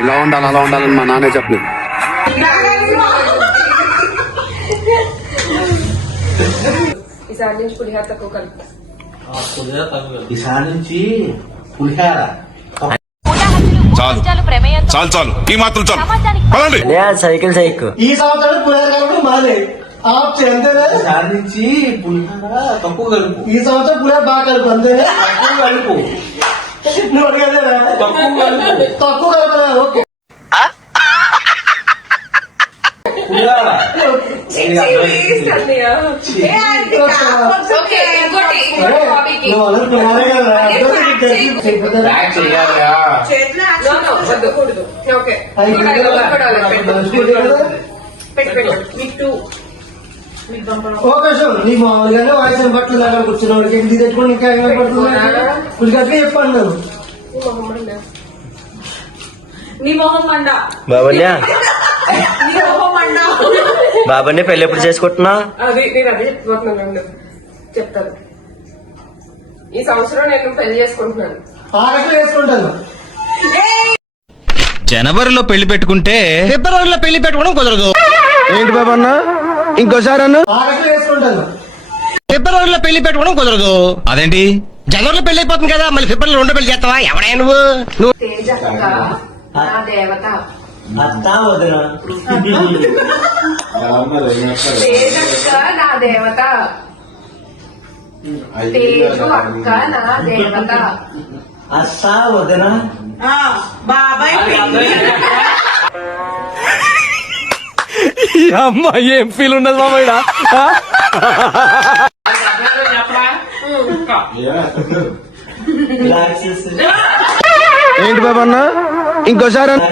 ఇలా ఉండాలి అలా ఉండాలని మా నాన్న చెప్పలేదు. ఈసారి నుంచి పులిహార తక్కువ కలుపుతా. ఈసారి నుంచి పులిహార చాలు చాలు చాలు ఈ మాత్రం చాలు. సైకిల్ సైకిల్ ఈ సంవత్సరం పులిహార కలపడం మానే ఆప్ అంతేనా? ఈసారి నుంచి పులిహార తక్కువ కలుపు. ఈ సంవత్సరం పులిహార బాగా కలుపు అంతేనా? తక్కువ కలుపు. నువ్వు అడిగేదేనా? తక్కువ కలుపు. తక్కువ కలపదా? ఓకే పులిహార నువ్వు అందరూ పులిహారే కదా బ్యాక్ చేయాలిగా. ఓకే సార్ నీ మామూలుగానే వాయిస్ బట్టలు అక్కడ కూర్చున్నాడు ఇది తెచ్చుకొని ఇంకా ఏమైనా పడుతుంది పులిగట్లే చెప్పండి నేను నీ మొహం మండ బాబన్యా నీ మొహం మండ. బాబన్య పెళ్లి ఎప్పుడు చేసుకుంటున్నా? అది నేను అదే చెప్తున్నాను. చెప్తాను ఈ సంవత్సరం నేను పెళ్లి చేసుకుంటున్నాను. 6 ఎకరాలు వేసుకుంటాను. జనవరిలో పెళ్లి పెట్టుకుంటే ఫిబ్రవరిలో పెళ్లి పెట్టుకోవడం కుదరదు. ఏంటి బాబా అన్న ఇంకోసారి అన్న 6 ఎకరాలు వేసుకుంటాను. ఫిబ్రవరిలో పెళ్లి పెట్టుకోవడం కుదరదు. అదేంటి జనవరిలో పెళ్లి అయిపోతుంది కదా, మళ్ళీ ఫిబ్రవరిలో 2 పెళ్లి చేస్తావా? ఎవడా నువ్వు? తేజక్క నా దేవత. అత్తా వదినా తేజక్క నా దేవత. తేజు అక్క నా దేవత. అత్తా వదినా బాబాయ్ అమ్మ ఏం ఫీల్ ఉండదు మామయ్య. ఏంటి బాబా అన్న ఇంకోసారి అన్న